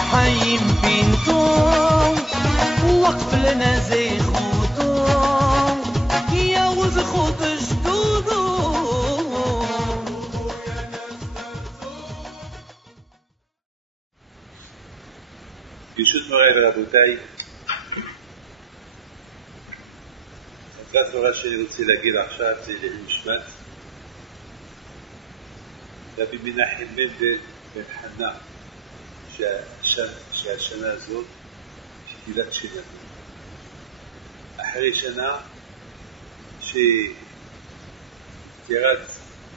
حيم بينتم وقف لنا زي خودم يا وزخوت جدودم. ברשות מוריי ורבותיי, התורה שאני רוצה להגיד עכשיו זה למשמט רבי מנחם מנדל בן חנה, שהשנה הזאת תפילת שנה, אחרי שנה שתירת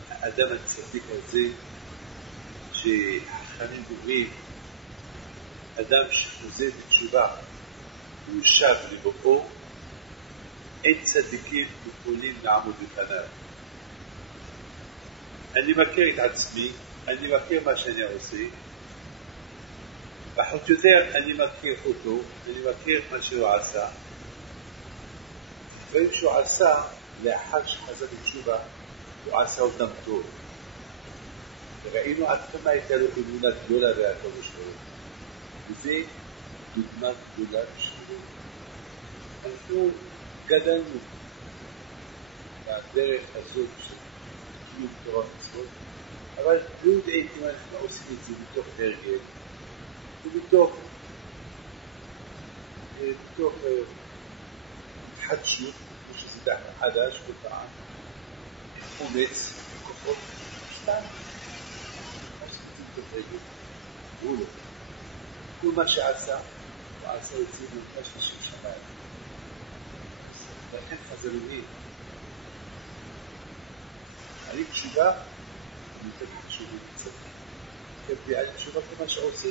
האדם הצדיק הזה, שחכמים אומרים אדם שחוזר בתשובה והוא שב לבואו, אין צדיקים יכולים לעמוד בפניו. אני מכיר את עצמי, אני מכיר מה שאני עושה, פחות יותר אני מכיר אותו, אני מכיר מה שהוא עשה. דברים שהוא עשה לאחר שחזר בתשובה, הוא עשה אותם טוב. וראינו עד כמה הייתה לו אמונה גדולה והקדוש ברוך הוא. וזה דוגמה גדולה בשבילו. אנחנו גדלנו בדרך הזאת של קיום תורה ומצוות, אבל לא יודעים אם אנחנו עושים את זה בתוך הרגל ובתוך התחדשות, שזה דעת חדש ופעם, חומץ, כוחות, סתם עושים את זה בתוך הרגל. הוא לא. כל מה שעשה, הוא עשה את זה ממש 30 שנה. לכן חזרני, אני תשובה, אני תמיד תשובה בצד. כדי אני תשובה כמה שעושה,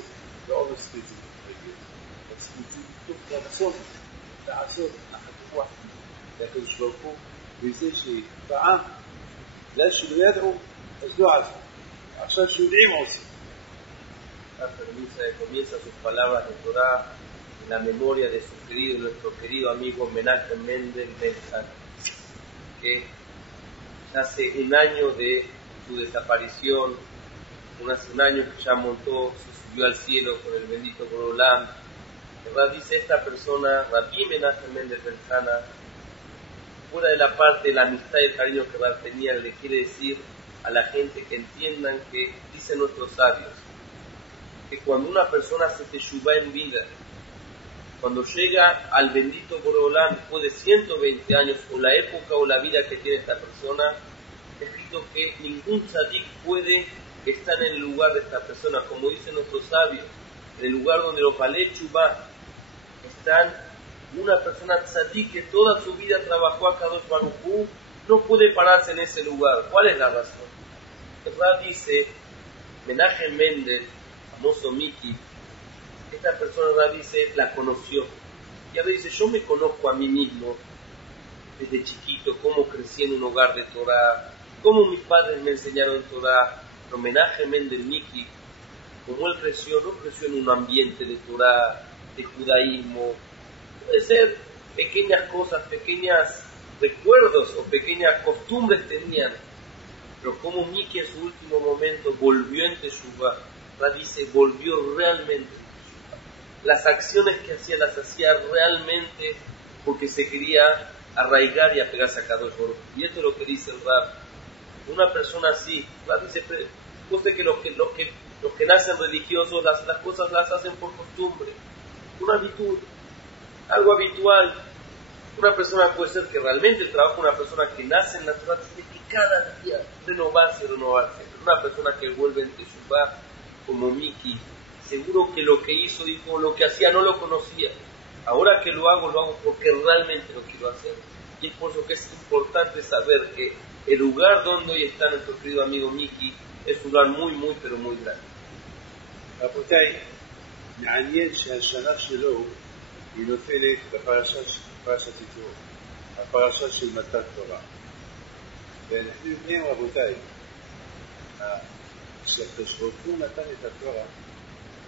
לא עושה את זה ברגל. עושה את זה בתוך רצון, לעשות, נחת רוח, לקדוש ברוך הוא, וזה שפעם, בגלל שלא ידעו, אז לא עשו. עכשיו שיודעים עושים. Comienza sus palabras de Torah en la memoria de nuestro querido amigo Menachem Mendel Ben Zan, que hace un año de su desaparición, hace un año que ya montó, se subió al cielo con el bendito Borolam. ¿Verdad? Dice esta persona, Rabbi Menachem Mendel Ben Zan, fuera de la parte de la amistad y el cariño que Rab tenía, le quiere decir a la gente que entiendan que dicen nuestros sabios, que cuando una persona se teshuvá en vida, cuando llega al bendito Borolam después de 120 años, o la época o la vida que tiene esta persona, es escrito que ningún tzadik puede estar en el lugar de esta persona, como dicen nuestros sabios, en el lugar donde los balei teshuvá están. Una persona tzadik que toda su vida trabajó a Kadosh Baruj Hu, no puede pararse en ese lugar. ¿Cuál es la razón? El Rab dice, Menachem Mendel, famoso Miki, esta persona dice, la conoció. Y ahora dice, yo me conozco a mí mismo desde chiquito, cómo crecí en un hogar de Torah, cómo mis padres me enseñaron Torah. Pero Menachem Mendel Miki, como él creció, no creció en un ambiente de Torah, de judaísmo. Puede ser pequeñas cosas, pequeños recuerdos o pequeñas costumbres tenían. Pero como Miki en su último momento volvió en Teshuvah, dice, volvió realmente. Las acciones que hacía, las hacía realmente porque se quería arraigar y apegarse a Kadosh Baruj Hu. Y esto es lo que dice el Rab. Una persona así, Rab dice, usted que los que nacen religiosos, las cosas las hacen por costumbre, una habitud, algo habitual. Una persona puede ser que realmente el trabajo de una persona que nace en la Torah tiene que cada día renovarse. Una persona que vuelve en Teshuvah, como Miki, seguro que lo que hizo, dijo, lo que hacía no lo conocía. Ahora que lo hago porque realmente lo quiero hacer. Y es por eso que es importante saber que el lugar donde hoy está nuestro querido amigo Miki es un lugar muy, muy, pero muy grande. רבותיי, מעניין שהשנה שלו היא נופלת בפרשת יתרו, הפרשה של מתן תורה. ואנחנו יודעים, רבותיי, כשהקדוש ברוך הוא נתן את התורה,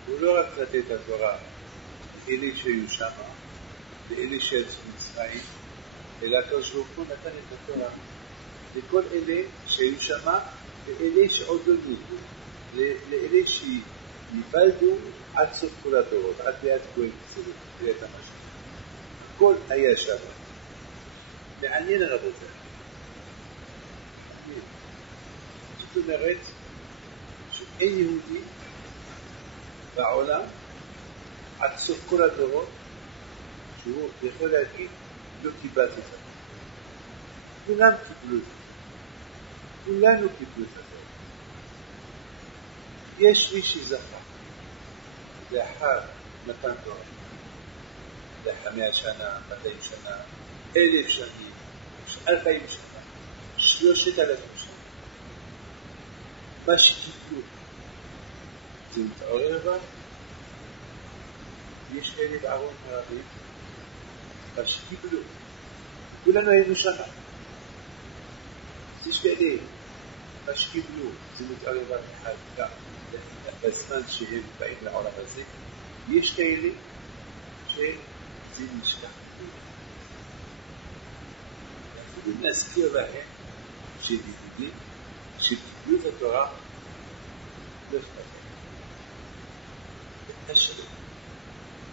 הוא לא רק נתן את התורה אלה שהיו שם ואלה שיצאו מצרים, אלא הקדוש ברוך הוא נתן את התורה לכל אלה שהיו שם ואלה שעוד לא נולדו, לאלה נפלדו עד סוף כל הדורות, עד ליד כהן קריאת המשיח. הכל היה שם. מעניין הרב הזה. זאת אומרת שאין יהודי בעולם עד סוף כל הדורות שהוא יכול להגיד לא קיבלתי את זה. כולם קיבלו את זה. כולנו קיבלו את זה. יש מי שזכה לאחר מתן תורה, לאחר 100 שנה, 200 שנה, 1,000 שנים, 2,000 שנה, 3,000 שנה. מה שקיבלו זה מתעורר בה. יש כאלה בערון הרבים, מה שקיבלו, כולנו היינו שמה. יש כאלה, מה שקיבלו, זה מתעורר בה גם בזמן שהם באים לעולם הזה. יש כאלה שזה נשכח. אנחנו נזכיר להם שקיבלו את התורה לא אכפת. השלום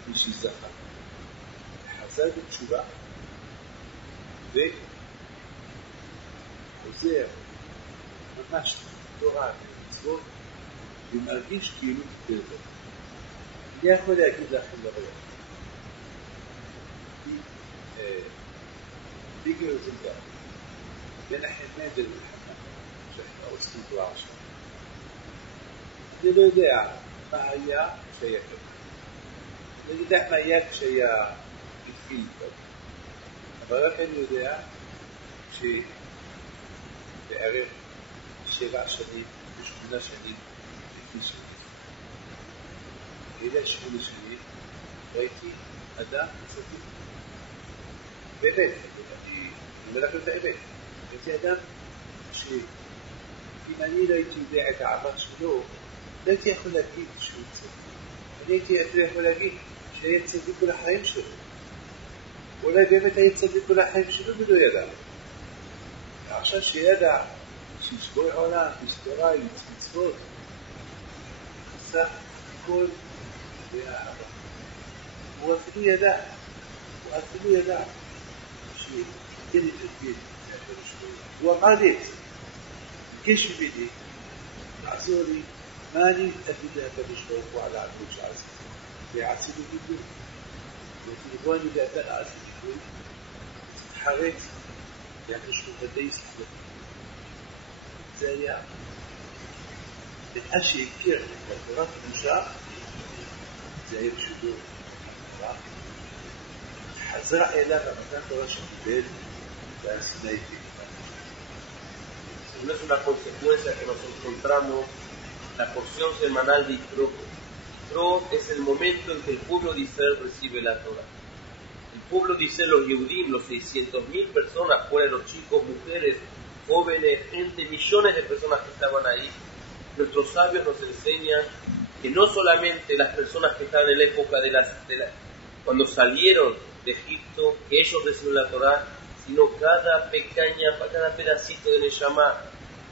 מי שזכה חזר בתשובה וחוזר ממש תורה ומצוות ומרגיש כאילו תרדו. אני יכול להגיד לכם דבר ביגר זלגר מנחם מנדל וחנן שאנחנו עושים תורה עכשיו. אני לא יודע מה היה כשהיה כזה. אני יודע מה היה כשהיה התחיל טוב. אבל רק אני יודע שבערך 7 שנים ו8 שנים לפני שנים. אלה 8 שנים ראיתי אדם צדיק. באמת, אני אומר לכם את האמת. ראיתי אדם שאם אני לא הייתי יודע את העבר שלו, לא הייתי יכול להגיד שהוא צדיק. אני הייתי יכול להגיד שהיה צדיק כל החיים שלו. אולי באמת היה צדיק כל החיים שלו ולא ידע. עכשיו שידע שישבור עולם, היסטוריה, מצוות, חסך כל והאהבה. הוא אפילו ידע שכן התרגיל זה הקדוש ברוך הוא. הוא אמר לי את זה. ביקש ממני לעזור לי מה אני אגיד לקדוש ברוך הוא על העבוד שעשיתי. ועשיתי גידול. ובוא אני לאתן עשיתי גידול. תתחרט. והקדוש ברוך הוא די סיפור. זה היה. ואז שהכיר את התורה קדושה, זה היה בשידור. חזרה אליו המתן תורה שקיבל והסיני תקווה. No es una consecuencia que nos encontramos la porción semanal de Yitro. Yitro es el momento en que el pueblo de Israel recibe la Torah. El pueblo de Israel, los Yehudim, los 600,000 personas, fuera los chicos, mujeres, jóvenes, gente, millones de personas que estaban ahí. Nuestros sabios nos enseñan que no solamente las personas que estaban en la época cuando salieron de Egipto, que ellos reciben la Torah, sino cada pedacito de Neshama,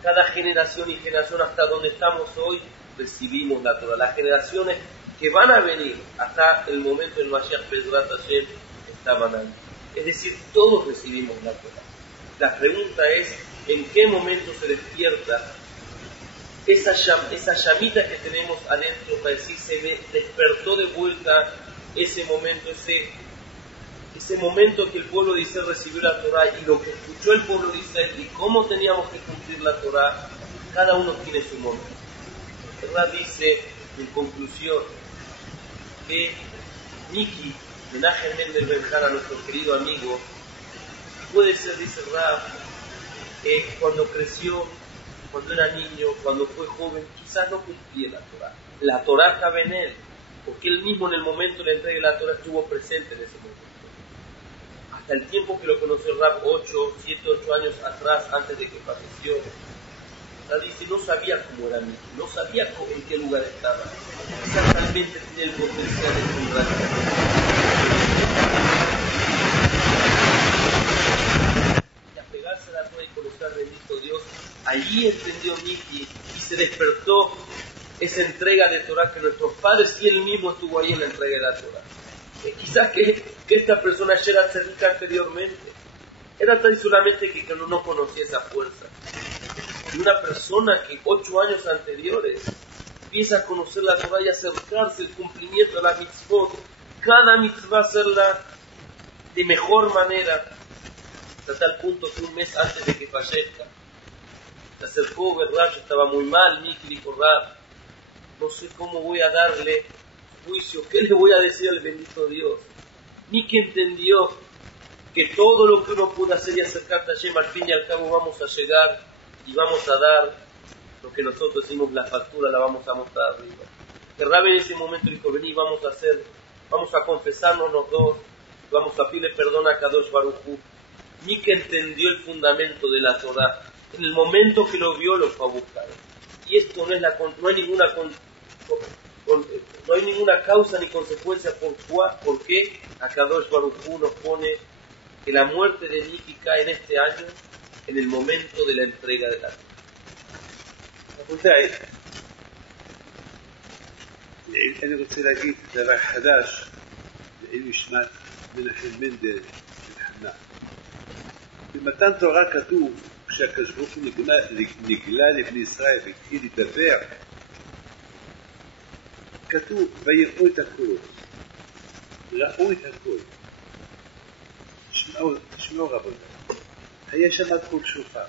cada generación y generación hasta donde estamos hoy, recibimos la Torah. Las generaciones que van a venir hasta el momento del Mashiach Bezrat Hashem estaban ahí. Es decir, todos recibimos la Torah. La pregunta es, ¿en qué momento se despierta esa llamita que tenemos adentro para decir, se me despertó de vuelta ese momento, ese momento que el pueblo de Israel recibió la Torah y lo que escuchó el pueblo de Israel y cómo teníamos que cumplir la Torah? Cada uno tiene su momento. El Rab dice, en conclusión, que Miki, Menachem Mendel Ben-Hana, nuestro querido amigo, puede ser, dice el Rab, cuando creció, cuando era niño, cuando fue joven, quizás no cumplía la Torah. La Torah estaba en él, porque él mismo en el momento de la entrega de la Torah estuvo presente en ese momento. Hasta el tiempo que lo conoció el Rab, 7, 8 años atrás, antes de que falleció, dice, no sabía cómo era Miki, no sabía en qué lugar estaba. Exactamente tenía el potencial de un gran. Y apegarse a la Torah y conocer al bendito Dios, allí entendió Miki y se despertó esa entrega de Torah que nuestros padres y él mismo estuvo ahí en la entrega de la Torah. Quizás que esta persona ya era tzadika anteriormente, era tan solamente que no conocía esa fuerza. Y una persona que 8 años anteriores empieza a conocer la Torah y a acercarse al cumplimiento de la mitzvot, cada mitzvah hacerla de mejor manera, hasta tal punto que un mes antes de que fallezca, se acercó, ¿verdad? Yo estaba muy mal, Miki dijo, Rab, no sé cómo voy a darle juicio, ¿qué le voy a decir al bendito Dios? Miki entendió que todo lo que uno puede hacer y acercarte a Hashem, al fin y al cabo vamos a llegar y vamos a dar lo que nosotros decimos, la factura la vamos a mostrar arriba. Que Rab en ese momento dijo, vení, vamos a confesarnos los dos, vamos a pedirle perdón a Kadosh Baruj Hu. Miki entendió el fundamento de la Torah. En el momento que lo vio, lo fue a buscar. Y esto no hay ninguna causa ni consecuencia por qué Kadosh Baruj Hu nos pone que la muerte de Miki cae en este año, en el momento de la entrega de la Torah. רבותיי, אני רוצה להגיד דבר חדש לעילוי נשמת מנחם מנדל בן חנה. במתן תורה כתוב, כשהקדוש ברוך הוא נגלה לבני ישראל והתחיל לדבר, כתוב ויראו את הכל, ראו את הכל. תשמעו רבותיי, היה שם קול שופר,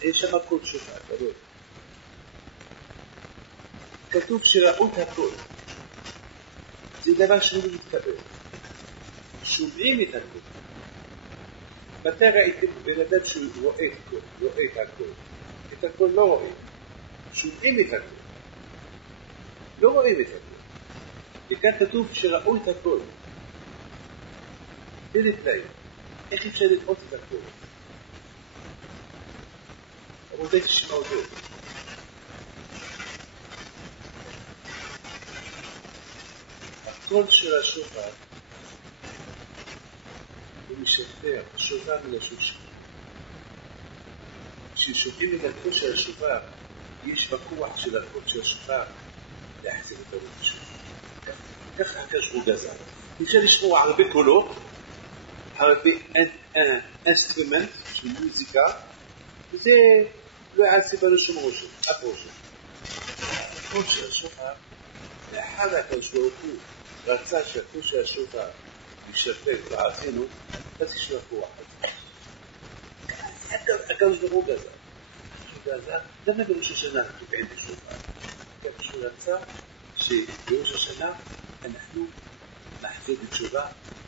היה שם קול שופר גדול. כתוב שראו את הכל. זה דבר שלא מתקבל. שומעים את הכל. מתי ראיתם בן אדם שהוא רואה את הכל? את הכל לא רואים. שומעים את הכל. לא רואים את הכל. וכאן כתוב שראו את הכל. זה נתנאים. איך אפשר לראות את הכל? רבותיי, תשמעו טוב. הקול של השופר הוא משפר, שופר מלשון שופר. כששומעים את הקול של השופר, יש בכוח של הקול של השופר להחזיר את הרוב השופר. ככה הקשרו גזר. אפשר לשמוע הרבה קולות, הרבה אינסטרומנט של מוזיקה, וזה לא יעשה בנו שום רושם, אף רושם. הקול של השופר, לאחד הקדוש ברוך הוא רצה שהקול של השופר ישפר בעשינו, אז יש לו הכוח הזה. הקדוש ברוך הוא גזר. למה בראש השנה קובעים בשופר? הקדוש ברוך הוא רצה שבראש השנה אנחנו נחזור בתשובה,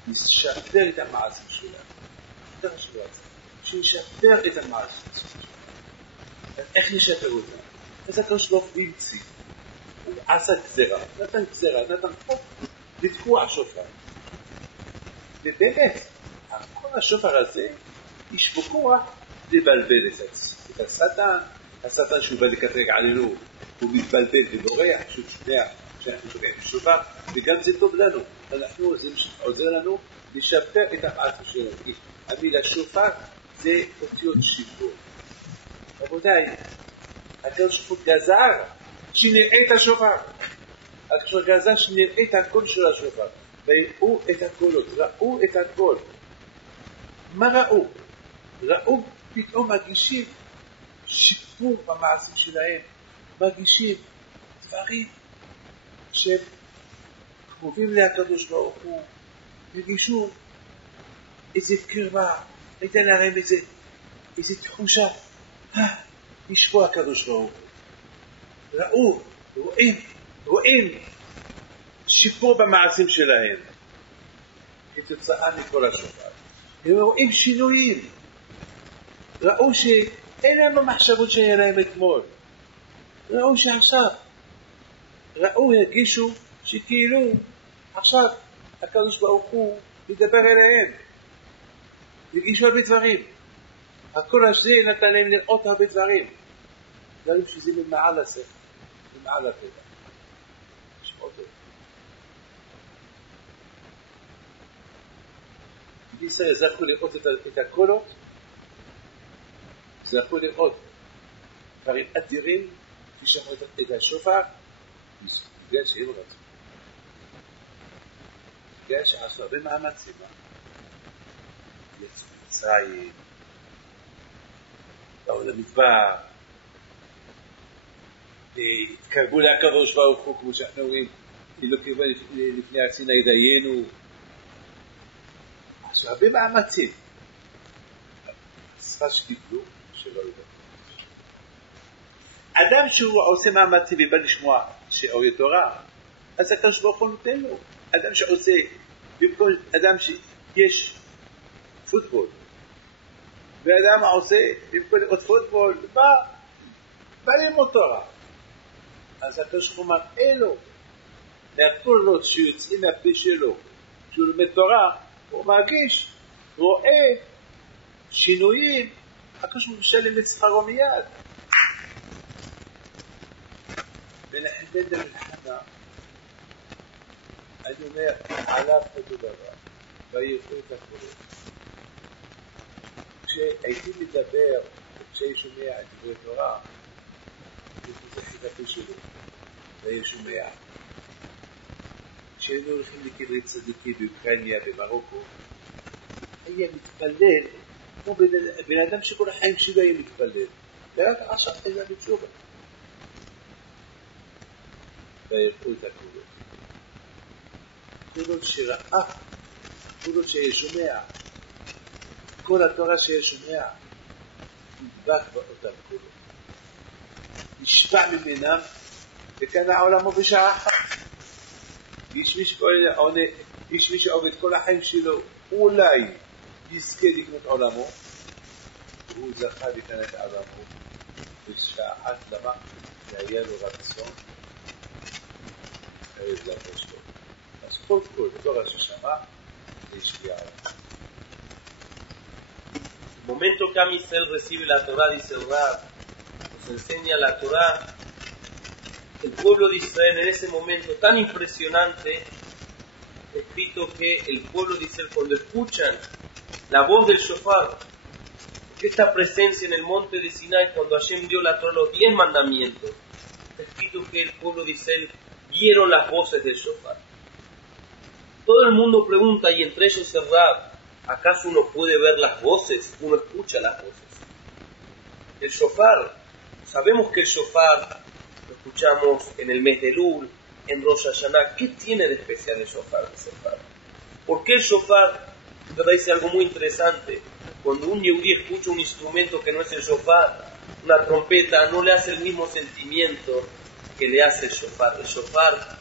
נשפר את המעשים שלנו. זה מה שהוא רצה. שנשפר את המעשים שלנו. אז איך נשפר אותם? אז הקדוש ברוך הוא המציא. הוא עשה גזרה, נתן חוק לתקוע שופר. ובאמת, כל השופר הזה יש בו כוח לבלבל את השטן. השטן שהוא בא לקטרג עלינו, הוא מתבלבל ובורח, שהוא שומע שאנחנו שומעים בשופר, וגם זה טוב לנו. זה עוזר לנו לשפר את המעשים שלנו. המילה שופר זה אותיות שיפור. רבותיי, הקדוש ברוך הוא גזר שנראה את השופר. הקדוש ברוך הוא גזר שנראה את הקול של השופר. ויראו את הקולות, ראו את הקול. מה ראו? ראו פתאום מרגישים שיפור במעשים שלהם, מרגישים דברים שהם קרובים לקדוש ברוך הוא, מרגישו איזה קרבה, ניתן להם איזה תחושה, יש פה הקדוש ברוך הוא. ראו, רואים שיפור במעשים שלהם כתוצאה מכל השופר. הם רואים שינויים, ראו שאין להם המחשבות שהיה להם אתמול, ראו שעכשיו, הרגישו שכאילו עכשיו הקדוש ברוך הוא ידבר אליהם, הרגישו הרבה דברים. הקול הזה נתן להם לראות הרבה דברים, דברים שזה ממעל השכל, ממעל הטבע. בישראל זכו לראות את הקולות, זכו לראות דברים אדירים מי שאמר את השופר, בגלל שהיו רצון. בגלל שעשו הרבה מאמצים. יצאו מצרים, באו למדבר, התקרבו לקדוש ברוך הוא, כמו שאנחנו רואים, לא קרבה לפני הצינה ידיינו. עשו הרבה מאמצים. השפה שקיבלו, שלא ידעו. אדם שהוא עושה מאמצים ובא לשמוע שאור תורה, אז הקדוש ברוך הוא נותן לו. אדם שעושה, במקום אדם שיש פוטבול, ואדם עושה, במקום עוד פוטבול, בא ללמוד תורה. אז הקדוש ברוך הוא מראה לו, מהקולות שיוצאים מהפה שלו, כשהוא לומד תורה, הוא מרגיש, רואה שינויים, הקדוש ברוך הוא משלם את שכרו מיד. מנחם בן מלחמה, אני אומר, עליו אותו דבר, ויראו את הקולות. כשהייתי מדבר, כשהייתי שומע את דברי תורה, הייתי זכי את הפה שלו, והייתי שומע. כשהיינו הולכים לקברי צדיקים באוקראינה, במרוקו, היה מתפלל, כמו בן אדם שכל החיים שלו היה מתפלל, ורק עכשיו היה בתשובה. ויראו את הקולות. קולות שראה, קולות שהיה שומע, כל התורה שהיה שומע, נדבק באותם קולות. נשפע ממנם, וקנה עולמו בשעה אחת. איש מי שעובד כל החיים שלו, אולי יזכה לקנות עולמו, והוא זכה לקנות עולמו בשעה אחת. למה? והיה לו רצון חייב להפש לו. אז כל תורה ששמע זה השפיע עליו. El momento que Amisel recibe la Torah, dice el Rab, nos enseña la Torah, el pueblo de Israel en ese momento tan impresionante, escrito que el pueblo de Israel cuando escuchan la voz del shofar, esta presencia en el monte de Sinai cuando Hashem dio la Torah, los 10 mandamientos, escrito que el pueblo de Israel vieron las voces del shofar. Todo el mundo pregunta, y entre ellos el Rab, ¿acaso uno puede ver las voces? Uno escucha las voces. El shofar, sabemos que el shofar lo escuchamos en el mes de Elul, en Rosh Hashanah. ¿Qué tiene de especial el shofar? ¿Por qué el shofar? Usted dice algo muy interesante. Cuando un yehudí escucha un instrumento que no es el shofar, una trompeta, no le hace el mismo sentimiento que le hace el shofar. El shofar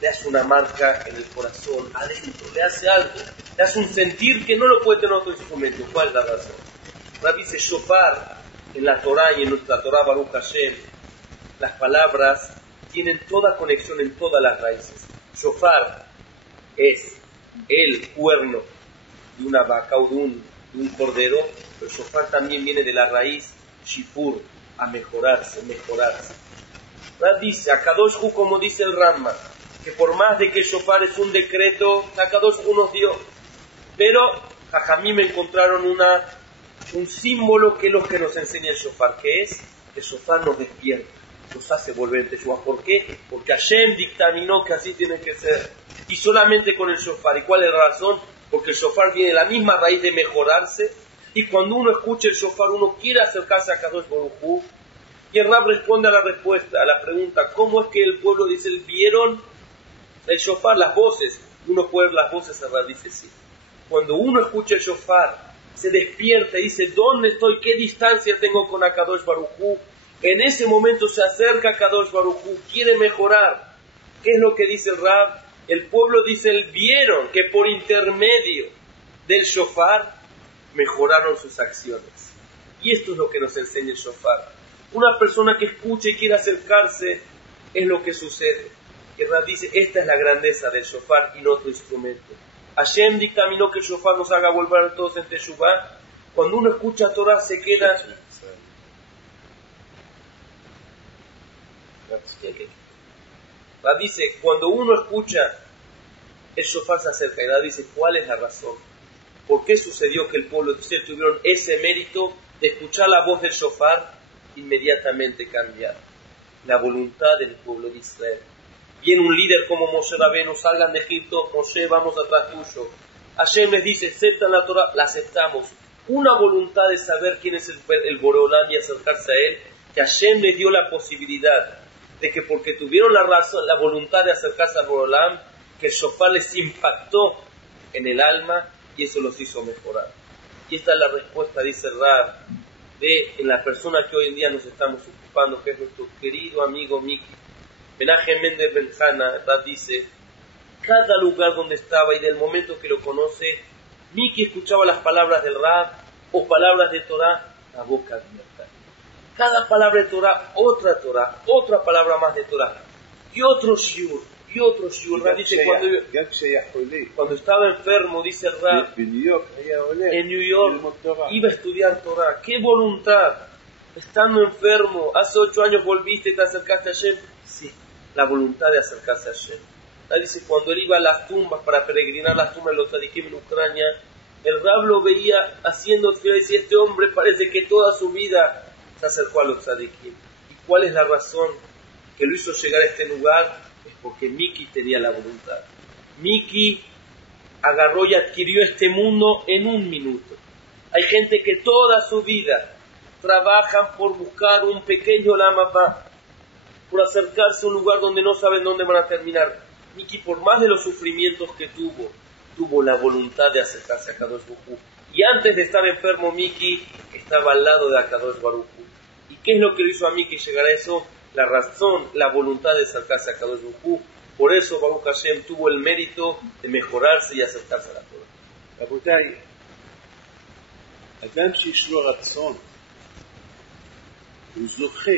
le hace una marca en el corazón, adentro, le hace algo, le hace un sentir que no lo puede tener otro instrumento. ¿Cuál es la razón? Rabbi dice shofar en la Torah y en nuestra Torah Baruch Hashem, las palabras tienen toda conexión en todas las raíces. Shofar es el cuerno de una vaca o de un cordero, pero shofar también viene de la raíz shifur, a mejorarse. Rab dice, Akadosh Hu, como dice el Rambam, que por más de que el shofar es un decreto, Akadosh Hu nos dio, pero Jajamim encontraron un símbolo que es lo que nos enseña el shofar, que es el shofar nos despierta, nos hace volver en Teshuvah. ¿Por qué? Porque Hashem dictaminó que así tiene que ser, y solamente con el shofar. ¿Y cuál es la razón? Porque el shofar viene de la misma raíz de mejorarse, y cuando uno escucha el shofar, uno quiere acercarse a Kadosh Baruj Hu. Y el Rab responde a la pregunta, ¿cómo es que el pueblo dice, vieron el shofar, las voces? Uno puede ver las voces, el Rab dice sí. Cuando uno escucha el shofar, se despierta y dice, ¿dónde estoy? ¿Qué distancia tengo con Akadosh Baruj Hu? En ese momento se acerca a Akadosh Baruj Hu, quiere mejorar. ¿Qué es lo que dice el Rab? El pueblo dice, vieron que por intermedio del shofar mejoraron sus acciones. Y esto es lo que nos enseña el shofar. Una persona que escucha y quiere acercarse, es lo que sucede. Y el Rab dice, esta es la grandeza del shofar y no otro instrumento. Hashem dictaminó que el shofar nos haga volver a todos en Teshuvah. Cuando uno escucha Torah se queda... Rab dice, cuando uno escucha el shofar se acerca. Y Rab dice, ¿cuál es la razón? ¿Por qué sucedió que el pueblo de Israel tuvieron ese mérito de escuchar la voz del shofar inmediatamente cambiar? la voluntad del pueblo de Israel. Viene un líder como Moshe Rabenu, salgan de Egipto, Moshe, vamos atrás tuyo. Hashem les dice, aceptan la Torah, la aceptamos. Una voluntad de saber quién es el Boreolam y acercarse a él, que Hashem les dio la posibilidad de que porque tuvieron la razón, la voluntad de acercarse al Boreolam, que el shofar les impactó en el alma y eso los hizo mejorar. Y esta es la respuesta, dice Rab, en la persona que hoy en día nos estamos ocupando, que es nuestro querido amigo Miki. Menachem Mendel Ben Hana, Rab dice, cada lugar donde estaba y del momento que lo conoce, Miki escuchaba las palabras del Rab o palabras de Torah, la boca abierta. Cada palabra de Torah, otra palabra más de Torah. Y otro shiur. Rab dice, cuando estaba enfermo, dice Rab, en New York, iba a estudiar Torah. ¡Qué voluntad! Estando enfermo, hace 8 años volviste y te acercaste a Hashem. Sí, la voluntad de acercarse a Hashem. Rab dice, cuando él iba a las tumbas para peregrinar las tumbas de los tzadikim en Ucrania, el Rab lo veía haciendo tefilá y decía, este hombre parece que toda su vida se acercó a los tzadikim. ¿Y cuál es la razón que lo hizo llegar a este lugar? Es porque Miki tenía la voluntad. Miki agarró y adquirió este mundo en 1 minuto. Hay gente que toda su vida trabajan por buscar un pequeño lamapá, por acercarse a un lugar donde no saben dónde van a terminar. Miki, por más de los sufrimientos que tuvo la voluntad de acercarse a Kadosh Baruj Hu. Y antes de estar enfermo, Miki estaba al lado de Kadosh Baruj Hu. ¿Y qué es lo que le hizo a Miki llegar a eso? La razón, la voluntad de acercarse a Kadosh Baruj Hu. Por eso Baruch Hashem tuvo el mérito de mejorarse y acercarse a la Torah. רבותיי, אדם שיש לו רצון, הוא זוכה.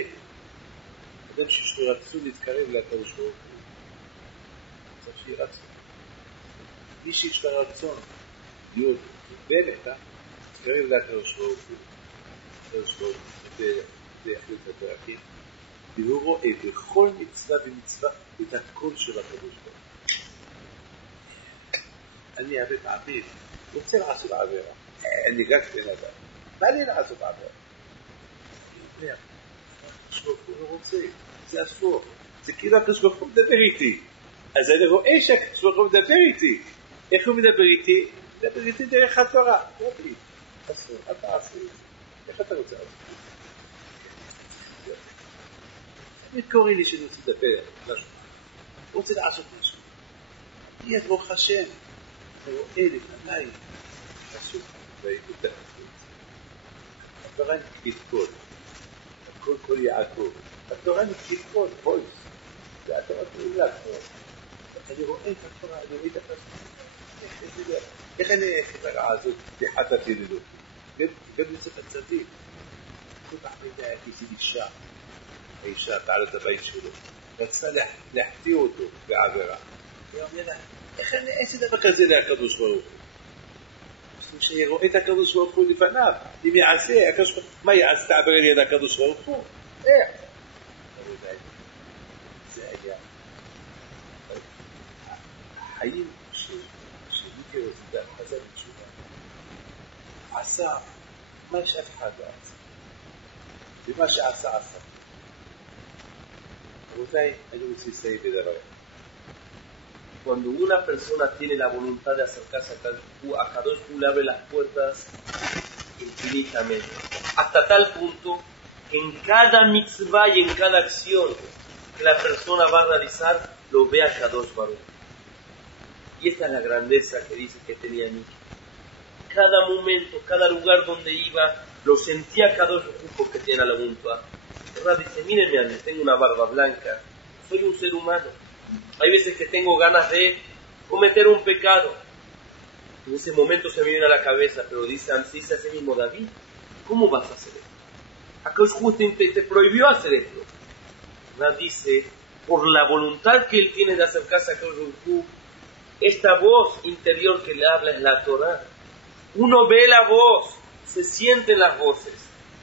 אדם שיש לו רצון להתקרב לקדוש ברוך הוא, צריך שיהיה רצון. מי שיש לו רצון להיות מוגבלת, להתקרב לקדוש ברוך הוא, הקדוש ברוך הוא זה יחליט בדרכים, והוא רואה בכל מצווה ומצווה את הקול של הקדוש ברוך הוא. אני אבד עביד, רוצה לעשות עבירה, אני רק בן אדם, בא לי לעשות עבירה. אני אומר, הקדוש ברוך הוא לא רוצה, זה אסור, זה כאילו הקדוש ברוך הוא מדבר איתי. אז אני רואה שהקדוש ברוך הוא מדבר איתי. איך הוא מדבר איתי? מדבר איתי דרך התורה. אסור, אל תעשו את זה. איך אתה רוצה לעשות? תמיד קוראים לי שאני רוצה לדבר משהו. רוצה לעשות משהו. תהיה ברוך השם. אני רואה לפניי משהו. והיבודה. התורה נקראת קול. הקול קול יעקב. התורה נקראת קול. פולס. זה התורה קוראים לה קול. אני רואה את התורה, אני רואה את התורה. איך אני הרעה הזאת תחתתי ללא? גם נצטרך הצדיק. כל כך מידע איזו אישה. האישה פעלה את הבית שלו. רצה להחטיא אותו בעבירה. היא אומרת, איך אני אעשה דבר כזה לקדוש ברוך הוא? שאני רואה את הקדוש ברוך הוא לפניו. אם יעשה, מה יעשה? תעבר ליד הקדוש ברוך הוא? איך? זה היה. החיים שמיקי רוזנטל חזר בתשובה עשה מה שאף אחד לא עשה ומה שעשה רבותיי, אני רוצה לסיים בדבר. Cuando una persona tiene la voluntad de acercarse a Kadosh Hu, le abre las puertas infinitamente, hasta tal punto que en cada mitzvah y en cada acción que la persona va a realizar, lo ve a Kadosh Baruch. Y esta es la grandeza que dice que tenía Miki. Cada momento, cada lugar donde iba, lo sentía Kadosh Baruch porque tenía la voluntad. Rab dice, mírenme a mí, tengo una barba blanca, soy un ser humano. Hay veces que tengo ganas de cometer un pecado. En ese momento se me viene a la cabeza, pero dice a sí mismo, David, ¿cómo vas a hacer esto? Akadosh Hu te prohibió hacer esto. Rab dice, por la voluntad que él tiene de acercarse a Akadosh Hu, esta voz interior que le habla es la Torah. Uno ve la voz, se sienten las voces.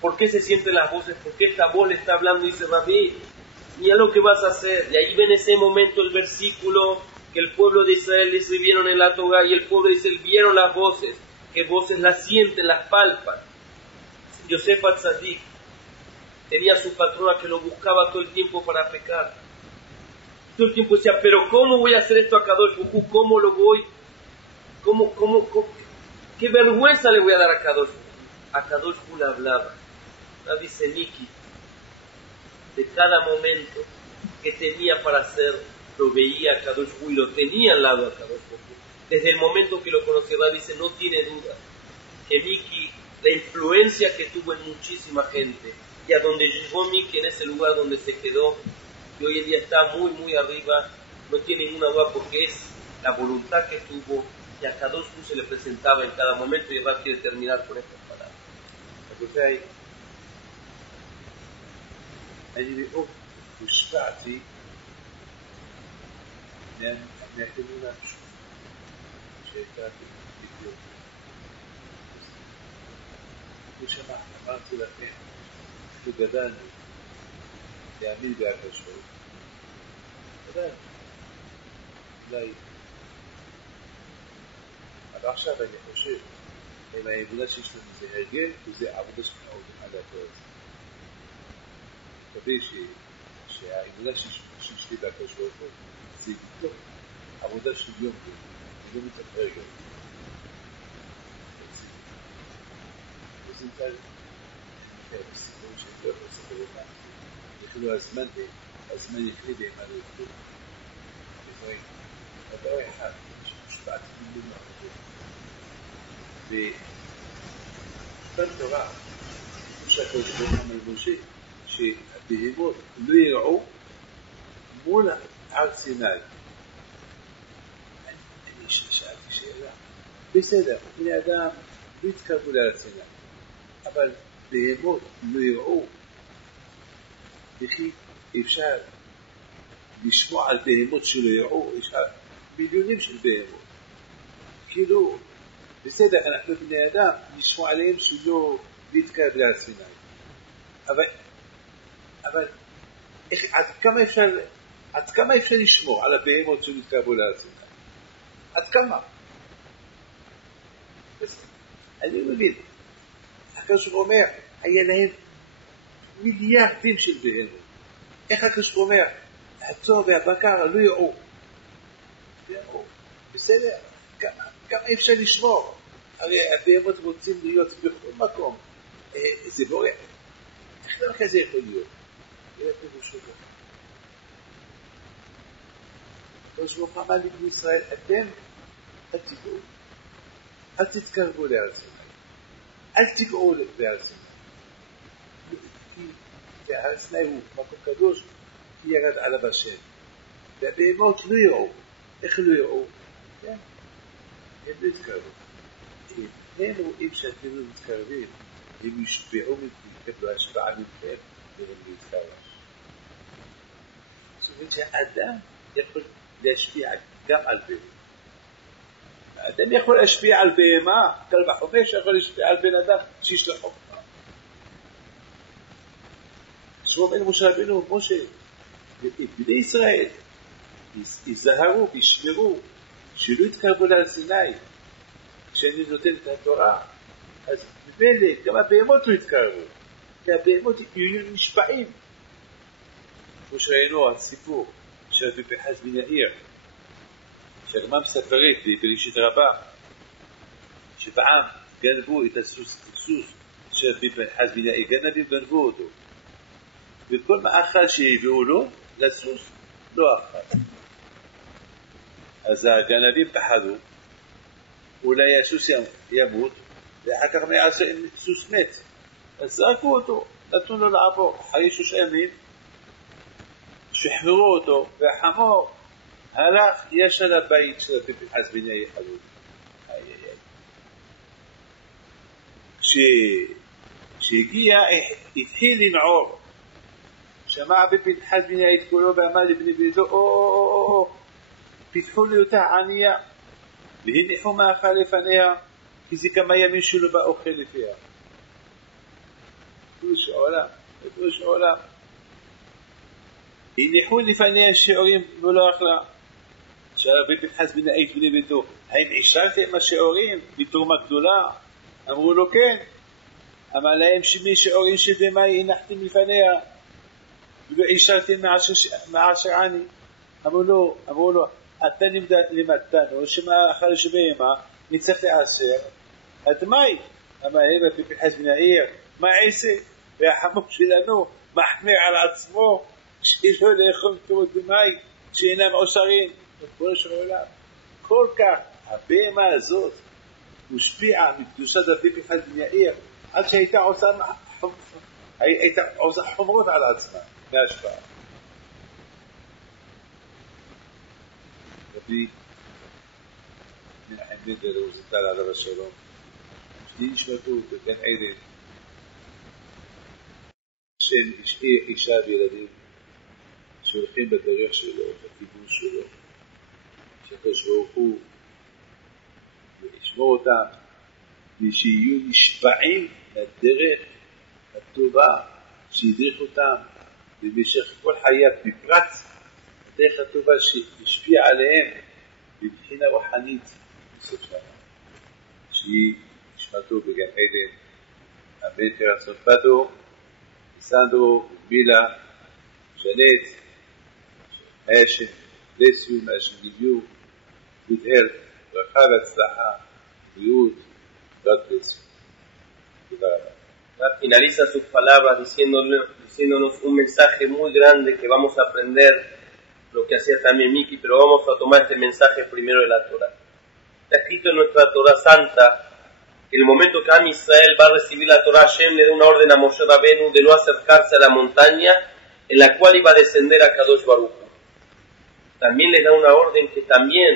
¿Por qué se sienten las voces? Porque esta voz le está hablando y dice, Rabí, mira lo que vas a hacer. Y ahí ven ese momento el versículo que el pueblo de Israel escribieron en la Torah y el pueblo de Israel vieron las voces, que voces las sienten, las palpan. Yosef Atzadik tenía su patrona que lo buscaba todo el tiempo para pecar. Todo el tiempo decía, pero ¿cómo voy a hacer esto a Kadosh Baruj Hu? ¿Cómo lo voy? ¿Cómo? ¿Qué vergüenza le voy a dar a Kadosh Baruj Hu? A Kadosh Baruj Hu le hablaba. La dice Niki, de cada momento que tenía para hacer, lo veía a Kadosh Baruj Hu y lo tenía al lado a Kadosh Baruj Hu. Desde el momento que lo conoció, dice, no tiene duda que Miki, la influencia que tuvo en muchísima gente, y a donde llegó Miki, en ese lugar donde se quedó, y hoy en día está muy, muy arriba, no tiene ninguna duda porque es la voluntad que tuvo, y a Kadosh Baruj Hu se le presentaba en cada momento, y Rab quiere terminar con estas palabras. רבותיי, אני מאוד הושפעתי מהאמונה שהייתה בדיוק. ושמע, אמרתי לכם, אנחנו גדלנו להאמין בהקדוש ברוך הוא. גדלנו. אולי. אבל עכשיו אני חושב, אם האמונה שיש לנו זה הרגל, וזה עבודה שלנו על הדרך. מקווה שהאמונה שיש לי בהקדוש ברוך הוא, זה בדיוק עבודה של יום יום. אני לא מתאפר גם. וזה כאן הסיפור שאני לא יכול לספר אותם. יכלו הזמן יכלי בהם על אותו. ודברים. הדבר אחד, שמשפעתי מלא מהחודש. ובשפת תורה, שהקדוש ברוך הוא אמר משה, שהבהמות לא ירעו מול הר סיני. אני שאלתי שאלה, בסדר, בני אדם לא התקרבו להר סיני, אבל בהמות לא ירעו, וכי אפשר לשמוע על בהמות שלא ירעו, יש מיליונים של בהמות, כאילו בסדר, אנחנו בני אדם נשמוע עליהם שלא להתקרב להר סיני, אבל עד כמה אפשר לשמור על הבהמות שנתקרבו להר סיני? עד כמה? אני מבין, הקדוש ברוך הוא אומר, היה להם מיליארדים של בהמות. איך הקדוש ברוך הוא אומר, הצאן והבקר לא ירעו. בסדר, כמה אפשר לשמור? הרי הבהמות רוצים להיות בכל מקום. זה בורא. איך דבר כזה יכול להיות? זה פירוש אותו. הקדוש ברוך הוא אמר לבני ישראל, אתם אל תיגעו. אל תתקרבו להר סיני. אל תיגעו להר סיני. כי הר סיני הוא מקום קדוש, כי ירד עליו השם. והבהמות לא יראו. איך לא יראו? כן. הם לא יתקרבו. הם רואים שאתם לא מתקרבים, הם ישפעו מכם, יקבלו השפעה מכם, והם לא יתקרבו. זאת אומרת שהאדם יכול להשפיע גם על בהמה. האדם יכול להשפיע על בהמה, קל וחומש יכול להשפיע על בן אדם שיש לו חוכמה. שאומר משה רבינו, משה, בני ישראל, יזהרו וישמרו, שלא יתקרבו להר סיני, כשאני נותן את התורה, אז במילא גם הבהמות לא יתקרבו, כי הבהמות יהיו נשפעים. כמו שראינו הסיפור של רבי פנחס בן יאיר, שהגמרא מספרת בראשית רבה, שבעם גנבו את הסוס של רבי פנחס בן יאיר, גנבים גנבו אותו, וכל מאכל שהביאו לו לסוס לא אכל. אז הגנבים פחדו, אולי הסוס ימות, ואחר כך מה יעשו אם סוס מת? אז זרקו אותו, נתנו לו לעבור. אחרי 3 ימים שחררו אותו, והחמור הלך ישר לבית של רבי פנחס בן יאיר חלוד. כשהגיע התחיל לנעור, שמע רבי פנחס בן יאיר את קולו ואמר לבני ביתו, פיתחו לי אותה ענייה, והניחו מאכל לפניה, כי זה כמה ימים שלו באוכל לפיה. פירוש עולם. הניחו לפניה שיעורים ולא אכלה. שאל רבי פנחס בן יאיר בני ביתו, האם עישרתם השיעורים בתרומה גדולה? אמרו לו כן. אמר להם שמי שאורים של במאי הנחתי מפניה ולא אישרתי מעשרני. אמרו לו אתה לימדתנו שמה אחרי שבהמה נצטרך לעשר עד מאי. אמר להם רבי פנחס בן יאיר מה עשה? והחמור שלנו מחמיר על עצמו שלא לאכול פירות במאי שאינם עושרים. ריבונו של עולם, כל כך הבהמה הזאת משפיעה מקדושת רבי פנחס בן יאיר עד שהייתה עושה חומרות על עצמה מהשפעה. רבי מנחם מנדל הוא זכר עליו השלום, שתהי נשמתו בגן עדן, השם השאיר אישה וילדים שהולכים בדרך שלו, בכיוון שלו, שהקדוש ברוך הוא וישמור אותם ושיהיו נשבעים לדרך הטובה שידריך אותם במשך כל חייו, בפרט הדרך הטובה שהשפיעה עליהם בבחינה רוחנית בסוף שנה, שהיא נשמתו בגן עדן. אמן. כרצון פדו, סנדרו, מילה, ז'נט, אשן, לסיום, אשן גיביו, good health, ברכה והצלחה, בריאות, God bless you. תודה רבה. Finaliza sus palabras diciéndonos un mensaje muy grande que vamos a aprender, lo que hacía también Miki, pero vamos a tomar este mensaje primero de la Torah. Está escrito en nuestra Torah Santa que en el momento que Am Israel va a recibir la Torah, Hashem le da una orden a Moshe Rabenu de no acercarse a la montaña en la cual iba a descender a Kadosh Baruch Hu. También les da una orden que también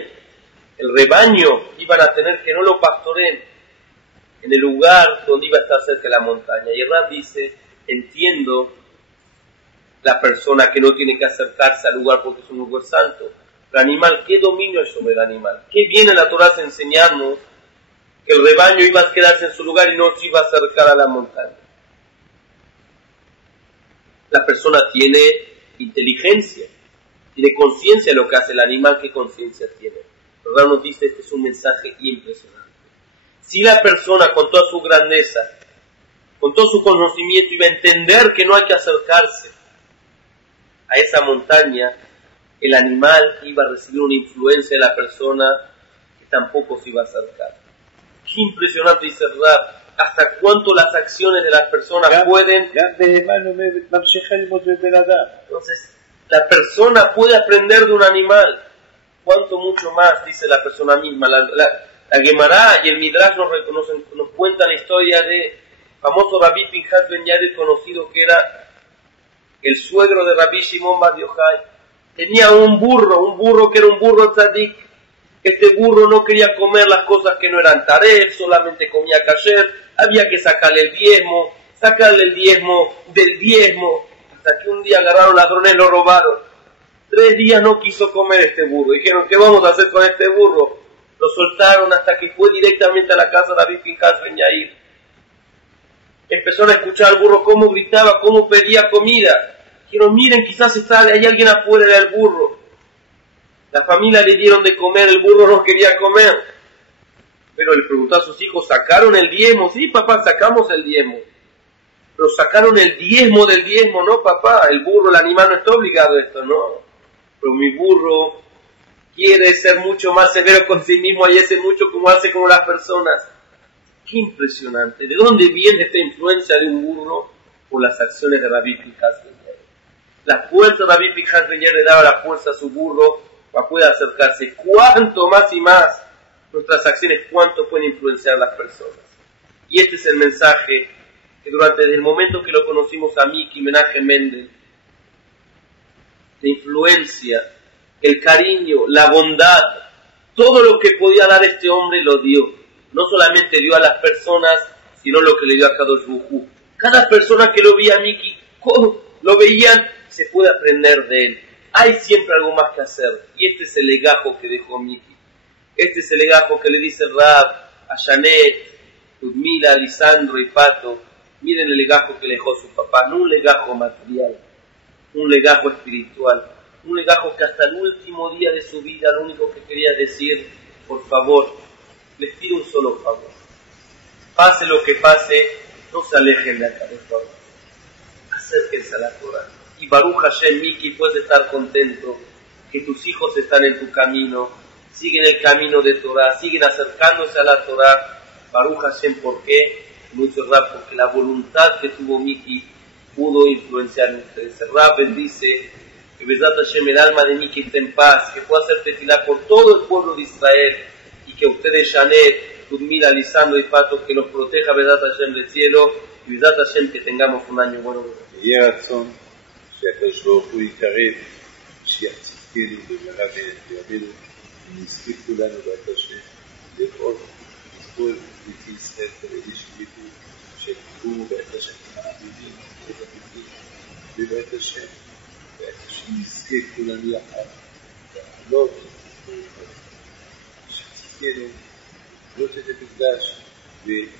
el rebaño iban a tener que no lo pastoreen en el lugar donde iba a estar cerca de la montaña. Y el Rab dice, entiendo la persona que no tiene que acercarse al lugar porque es un lugar santo. El animal, ¿qué dominio hay sobre el animal? ¿Qué viene la Torah a enseñarnos? Que el rebaño iba a quedarse en su lugar y no se iba a acercar a la montaña. La persona tiene inteligencia, tiene conciencia de lo que hace el animal. ¿Qué conciencia tiene? El Rab nos dice, este es un mensaje impresionante. Si la persona con toda su grandeza, con todo su conocimiento, iba a entender que no hay que acercarse a esa montaña, el animal iba a recibir una influencia de la persona que tampoco se iba a acercar. Qué impresionante, dice Rab, hasta cuánto las acciones de las personas pueden... Entonces, la persona puede aprender de un animal, cuánto mucho más, dice la persona misma. La Gemara y el Midrash nos cuentan la historia de famoso Rabbi Pinchas Ben Yair, conocido que era el suegro de Rabbi Shimon Bar Yochai. Tenía un burro que era un burro tzadik. Este burro no quería comer las cosas que no eran taref, solamente comía kasher. Había que sacarle el diezmo del diezmo, hasta que un día agarraron ladrones y lo robaron. 3 días no quiso comer este burro. Dijeron, ¿qué vamos a hacer con este burro? Lo soltaron hasta que fue directamente a la casa de Rabbi Pinchas Ben Yair. Empezaron a escuchar al burro cómo gritaba, cómo pedía comida. Dijeron, miren, quizás hay alguien afuera del burro. La familia le dieron de comer, el burro no quería comer. Pero le preguntó a sus hijos, ¿sacaron el diezmo? Sí, papá, sacamos el diezmo. Pero sacaron el diezmo del diezmo. No, papá, el burro, el animal no está obligado a esto, no. Pero mi burro quiere ser mucho más severo con sí mismo y hace mucho como hace con las personas. Qué impresionante. ¿De dónde viene esta influencia de un burro? Por las acciones de Rabbi Pinchas Ben Yair. La fuerza de Rabbi Pinchas Ben Yair le daba la fuerza a su burro para poder acercarse. Cuánto más y más nuestras acciones, cuánto pueden influenciar a las personas. Y este es el mensaje que desde el momento que lo conocimos a Miki Menachem Mendel, la influencia, el cariño, la bondad, todo lo que podía dar este hombre lo dio. No solamente dio a las personas, sino lo que le dio a Kadosh Baruj Hu. Cada persona que lo veía a Miki, lo veían, se puede aprender de él. Hay siempre algo más que hacer. Y este es el legajo que dejó Miki. Este es el legajo que le dice el Rab a Janet, Ludmila, Lisandro y Pato. Miren el legajo que le dejó su papá. No un legajo material, un legajo espiritual. Un legajo que hasta el último día de su vida lo único que quería decir, por favor, les pido un solo favor. Pase lo que pase, no se alejen de acá, por favor. Acérquense a la Torah. Y Baruch Hashem, Miki, puedes estar contento que tus hijos están en tu camino, siguen el camino de Torah, siguen acercándose a la Torah. Baruch Hashem, ¿por qué? Mucho Rab, porque la voluntad que tuvo Miki pudo influenciar en ustedes. El Rab bendice que Besat Hashem, el alma de Miki esté en paz, que pueda hacer tefilá por todo el pueblo de Israel y que ustedes, Janet, Tudmila, Lisandro y Pato, que nos proteja Besat Hashem del cielo y Besat Hashem que tengamos un año bueno. יהי רצון שהקדוש ברוך הוא יקרב, שיחזקנו במהרה בימינו, ונזכה כולנו בעת השם לראות את כל בית ישראל כדי שקיבלו שיקבלו בעת השם מעבידים את הביטים בבית השם, בעת השם נזכה כולנו יחד לעלות שתזכנו לבנות את המקדש ושתזכנו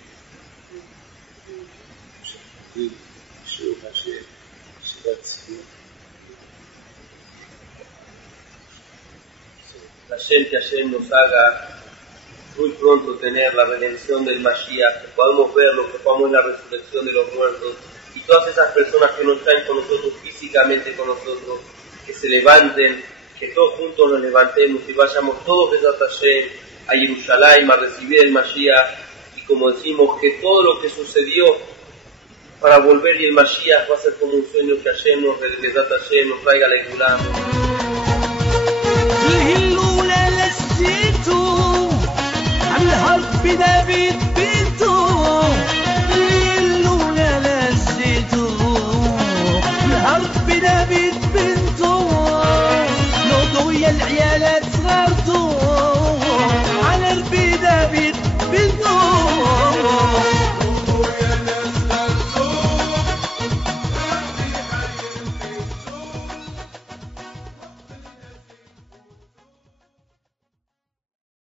שיעור השם שיבת ציון. Que Hashem nos haga muy pronto tener la redención del Mashiach, que podamos verlo, que podamos ver la resurrección de los muertos, y todas esas personas que no están con nosotros físicamente con nosotros, que se levanten, que todos juntos nos levantemos y vayamos todos de Hashem a Jerusalén a recibir el Mashiach, y como decimos, que todo lo que sucedió para volver y el Mashiach va a ser como un sueño, que Hashem nos traiga la Geulá. الهرب بدافيد بنتو اللولا لسيتو الهرب بدافيد بنتو نوضو يا العيالات صغرتو